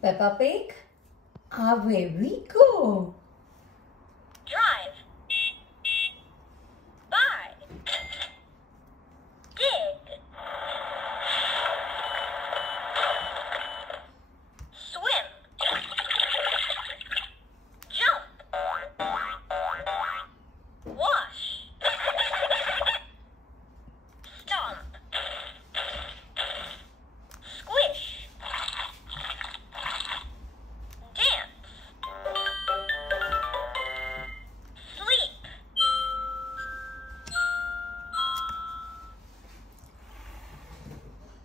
Peppa Pig, away we go. Drive. Buy. Dig. Swim. Jump. Wash. Stomp. Squish. Dance. Sleep.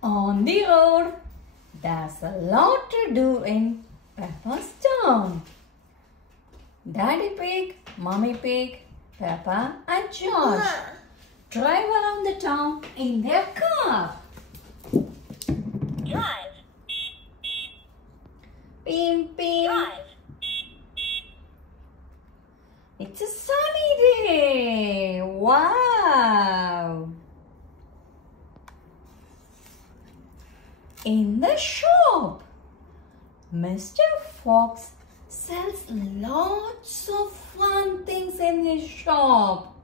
On the road, there's a lot to do in Peppa's town. Daddy Pig, Mommy Pig, Peppa and George drive around the town in their car. Drive. Beep, beep. Drive. It's a sunny day. Wow. In the shop, Mr. Fox sells lots of fun things in his shop.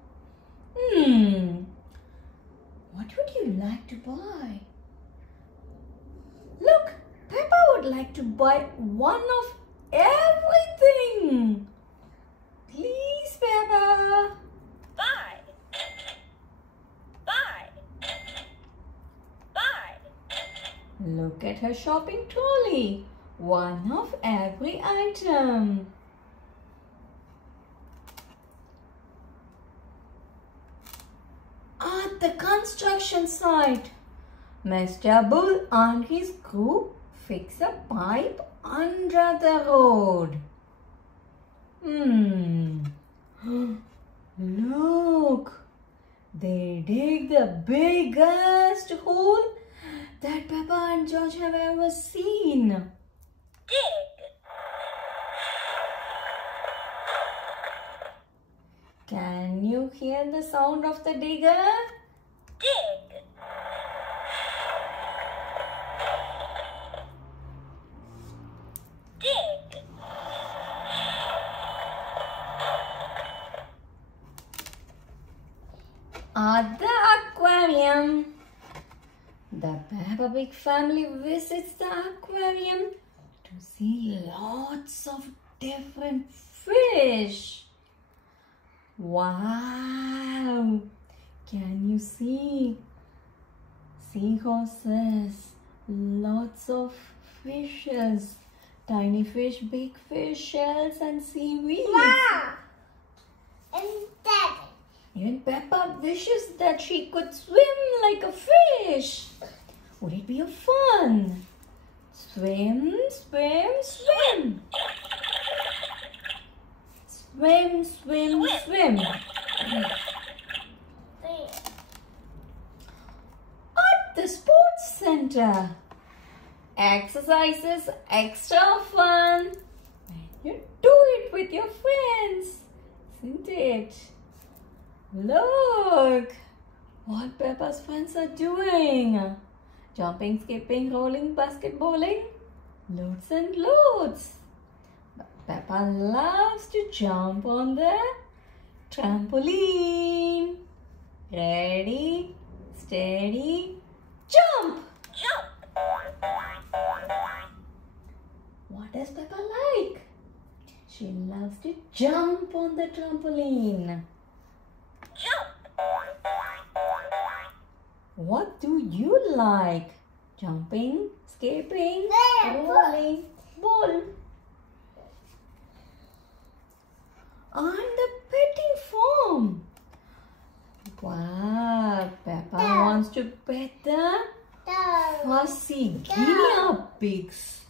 What would you like to buy? Look, Peppa would like to buy one of everything. Please, Peppa. Buy. Buy. Buy. Look at her shopping trolley. One of every item. At the construction site, Mr. Bull and his crew fix a pipe under the road. Look, they dig the biggest hole that Peppa and George have ever seen. Dig. Can you hear the sound of the digger? Dig. Dig. At the aquarium, the Peppa Pig family visits the aquarium to see lots of different fish. Wow! Can you see seahorses? Lots of fishes. Tiny fish, big fish, shells and seaweed. And Daddy. Even Peppa wishes that she could swim like a fish. Would it be a fun? Swim, swim, swim. Swim, swim, swim. At the sports center, exercise is extra fun when you do it with your friends, isn't it? Look what Peppa's friends are doing. Jumping, skipping, rolling, basketballing, loads and loads. But Peppa loves to jump on the trampoline. Ready, steady, jump! Jump. What does Peppa like? She loves to jump on the trampoline. Jump. What do you like? Jumping, skipping, rolling, ball. On the petting farm. Wow, Peppa wants to pet the fussy guinea pigs.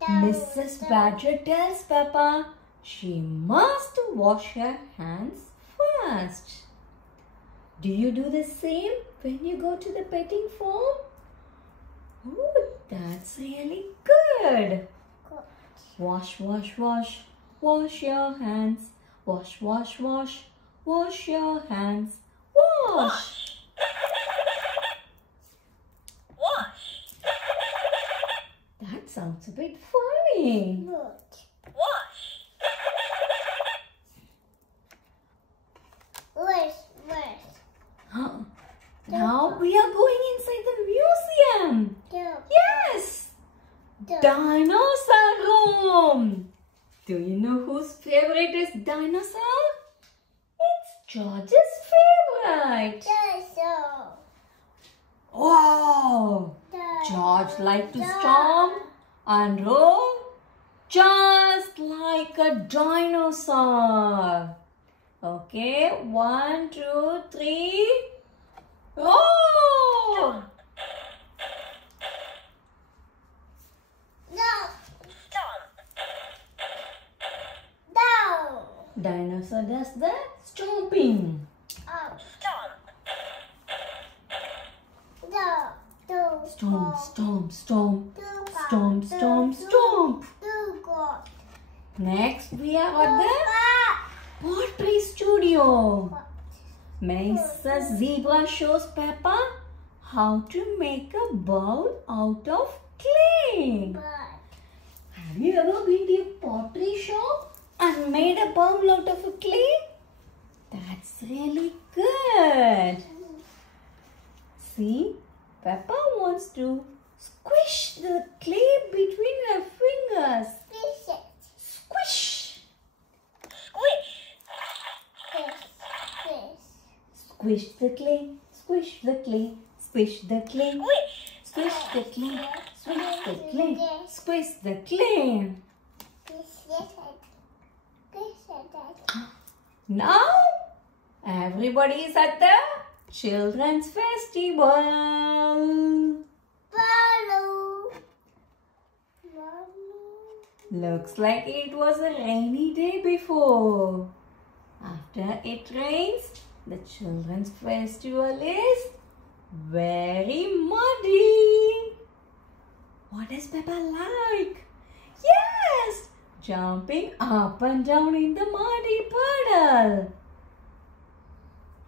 Mrs. Badger tells Peppa she must wash her hands first. Do you do the same when you go to the petting farm? Oh, that's really good. Wash, wash, wash. Wash your hands. Wash, wash, wash. Wash your hands. Wash. Wash. sounds a bit funny. Look. Wash. Where's? Now we are going inside the museum. Yes! Dinosaur Room. Do you know whose favorite is dinosaur? It's George's favorite. Dinosaur. Wow! George likes to stomp and roll just like a dinosaur. Okay, 1, 2, 3. Oh! No. Stomp. Down. Dinosaur does the stomping. Up. Stomp. Down. Do. Stomp, stomp, stomp. Do. Stomp, stomp, stomp. Do. Go. Next, we are at the pottery studio. Mrs. Zebra shows Peppa how to make a bowl out of clay. Have you ever been to a pottery shop and made a bowl out of a clay? That's really good. See, Peppa wants to squish the clay between her fingers. Squish. Squish the clay, squish the clay, squish the clay, squish the clay, squish the clay, squish the clay. Now, everybody is at the children's festival. Looks like it was a rainy day before. After it rains, the children's festival is very muddy. What does Peppa like? Yes! Jumping up and down in the muddy puddle.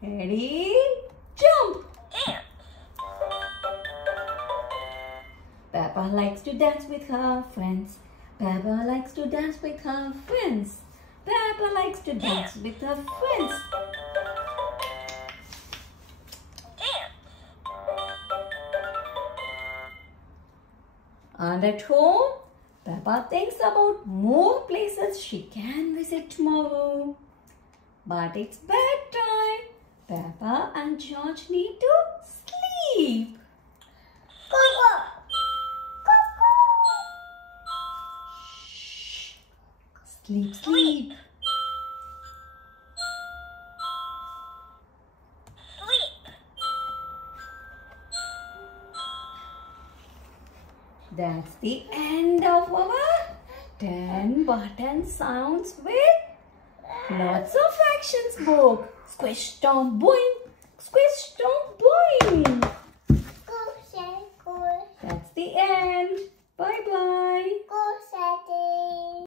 Ready? Jump! Dance. Peppa likes to dance with her friends. Peppa likes to dance with her friends. Peppa likes to dance with her friends. And at home, Peppa thinks about more places she can visit tomorrow. But it's bedtime. Peppa and George need to sleep. Shh. Sleep, sleep. That's the end of our 10 button sounds with lots of actions book. Squish, stomp, boing.